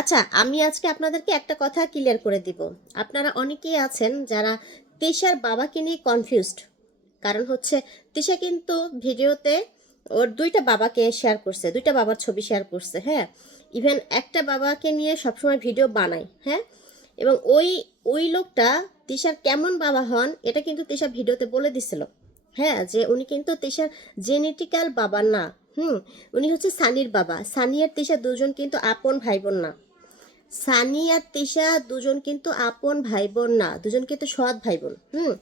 আচ্ছা আমি আজকে আপনাদেরকে একটা কথা ক্লিয়ার করে দিব। আপনারা অনেকেই আছেন যারা তিশার বাবাকে নিয়ে কনফিউজড কারণ হচ্ছে তিশা কিন্তু ভিডিওতে ওর দুইটা বাবাকে শেয়ার করছে, দুইটা বাবার ছবি শেয়ার করছে হ্যাঁ? ইভেন একটা বাবাকে নিয়ে সবসময় ভিডিও বানায় হ্যাঁ? এবং ওই ওই লোকটা তিশার কেমন বাবা হন, এটা কিন্তু তিশা ভিডিওতে বলে দিছিল হ্যাঁ? যে উনি কিন্তু তিশার জেনেটিক্যাল বাবা না, হুম? উনি হচ্ছে সানির বাবা। সানি আর তিশা দুজন কিন্তু আপন ভাই বোন না। সানি আর তিশা দুজন কিন্তু আপন ভাই বোন না, দুজন কিন্তু সৎ ভাই বোন হুম?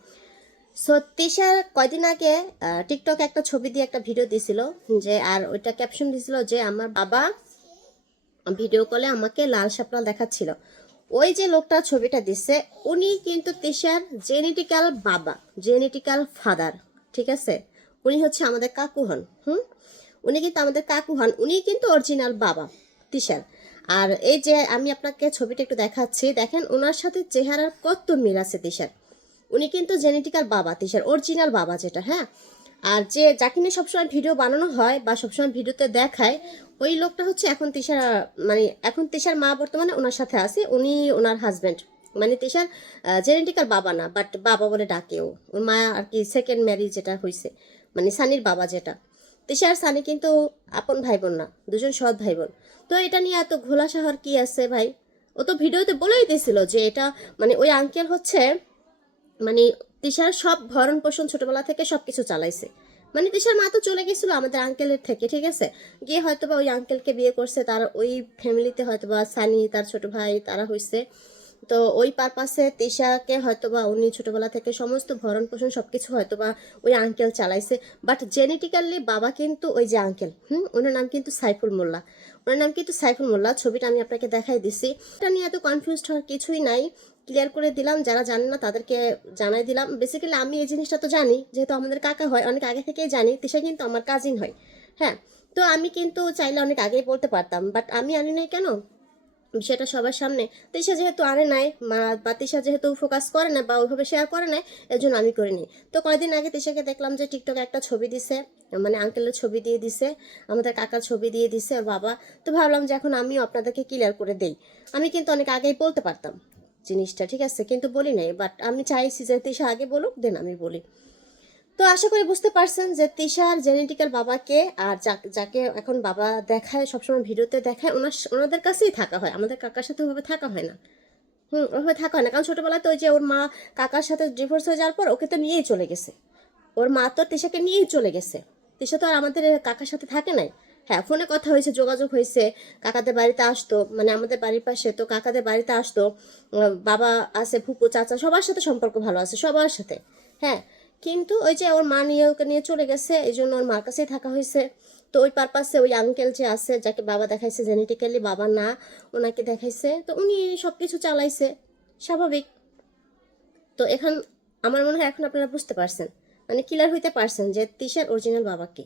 সো তিশা কয়দিন আগে টিকটকে একটা ছবি দিয়ে একটা ভিডিও দিছিল, যে, আর ওইটা ক্যাপশন দিছিল যে, আমার বাবা ভিডিও কলে আমাকে লাল শাপলা দেখাচ্ছিল। ওই যে লোকটা ছবিটা দিচ্ছে উনি কিন্তু তিশার জেনেটিক্যাল বাবা জেনেটিক্যাল ফাদার ঠিক আছে? উনি হচ্ছে আমাদের কাকু হন, হুম? উনি কিন্তু আমাদের কাকু হন, উনি কিন্তু অরিজিনাল বাবা, তিশার। আর এই যে আমি আপনাকে ছবিটা একটু দেখাচ্ছি, দেখেন ওনার সাথে চেহারার কত মিল আছে তিশার। উনি কিন্তু জেনেটিক্যাল বাবা, তিশার অরিজিনাল বাবা যেটা হ্যাঁ? আর যে যাকে নিয়ে সবসময় ভিডিও বানানো হয় বা সবসময় ভিডিওতে দেখায়, ওই লোকটা হচ্ছে এখন তিশার মানে এখন তিশার মা বর্তমানে ওনার সাথে আছে, উনি ওনার হাজব্যান্ড মানে তিশার জেনেটিক্যাল বাবা না বাট বাবা বলে ডাকেও ওর মা আর কি সেকেন্ড ম্যারিজ যেটা হয়েছে মানে সানির বাবা যেটা। তিশার সানি কিন্তু আপন ভাই বোন না, দুজন সৎ ভাই বোন তো এটা নিয়ে এত ঘোলা শহর কি আছে ভাই? ও তো ভিডিওতে বলেই দিয়েছিল যে এটা মানে ওই আঙ্কেল হচ্ছে মানে তিশার সব ভরণ পোষণ ছোটবেলা থেকে সব কিছু চালাইছে। মানে তিশার মা তো চলে গেছিল আমাদের আঙ্কেলের থেকে, ঠিক আছে? গিয়ে হয়তোবা ওই আঙ্কেলকে বিয়ে করছে, তার ওই ফ্যামিলিতে হয়তোবা সানি, তার ছোট ভাই, তারা হয়েছে তো ওই পারপাসে তিশাকে হয়তোবা উনি ছোটবেলা থেকে সমস্ত ভরণ পোষণ সব কিছু হয়তোবা ওই আঙ্কেল চালাইছে। বাট জেনেটিক্যালি বাবা কিন্তু ওই যে আঙ্কেল হুম? ওনার নাম কিন্তু সাইফুল মোল্লা। ওনার নাম কিন্তু সাইফুল মোল্লা। ছবিটা আমি আপনাকে দেখাই দিছি। এটা নিয়ে এত কনফিউজড হওয়ার কিছুই নাই। ক্লিয়ার করে দিলাম। যারা জানে না তাদেরকে জানাই দিলাম। বেসিক্যালি আমি এই জিনিসটা তো জানি, যেহেতু আমাদের কাকা হয়, অনেক আগে থেকেই জানি, তিশা কিন্তু আমার কাজিন হয়। হ্যাঁ? তো আমি কিন্তু চাইলে অনেক আগেই বলতে পারতাম। বাট আমি আনি নাই কেন? বিষয়টা সবার সামনে। তিশা যেহেতু আনে নাই, মা- বা তিশা যেহেতু ফোকাস করে না বা ওইভাবে শেয়ার করে নাই এর জন্য আমি করিনি। তো কয়দিন আগে তিশাকে দেখলাম যে টিকটকে একটা ছবি দিছে মানে আঙ্কেলের ছবি দিয়ে দিছে, আমাদের কাকার ছবি দিয়ে দিছে ওর বাবা। তো ভাবলাম যে এখন আমিও আপনাদেরকে ক্লিয়ার করে দেই। আমি কিন্তু অনেক আগেই বলতে পারতাম জিনিসটা, ঠিক আছে? কিন্তু বলি নাই বাট আমি চাইছি যে তিশা আগে বলুক দেন আমি বলি। তো আশা করি বুঝতে পারছেন যে তিশার জেনেটিক্যাল বাবাকে আর যাকে এখন বাবা দেখায়, সবসময় ভিডিওতে দেখায়, ওনার ওনাদের কাছেই থাকা হয়। আমাদের কাকার সাথে ওভাবে থাকা হয় না। হুম, ওভাবে থাকা হয় না। কারণ ছোটোবেলায় তো ওই যে ওর মা কাকার সাথে ডিভোর্স হয়ে যাওয়ার পর ওকে তো নিয়েই চলে গেছে। ওর মা তো তিশাকে নিয়েই চলে গেছে। তিশা তো আর আমাদের কাকার সাথে থাকে নাই। হ্যাঁ ফোনে কথা হয়েছে, যোগাযোগ হয়েছে, কাকাদের বাড়িতে আসতো মানে আমাদের বাড়ির পাশে, তো কাকাদের বাড়িতে আসতো। বাবা আছে, ফুপু, চাচা, সবার সাথে সম্পর্ক ভালো আছে, সবার সাথে। হ্যাঁ কিন্তু ওই যে ওর মা নিয়ে ওকে নিয়ে চলে গেছে, এই জন্য ওর মার কাছেই থাকা হয়েছে। তো ওই পারপাসে ওই আঙ্কেল যে আছে, যাকে বাবা দেখাইছে জেনেটিক্যালি বাবা না, ওনাকে দেখাইছে। তো উনি সব কিছু চালাইছে, স্বাভাবিক। তো এখন, আমার মনে হয় এখন আপনারা বুঝতে পারছেন। মানে ক্লিয়ার হইতে পারছেন যে তিশার অরিজিনাল বাবা কে।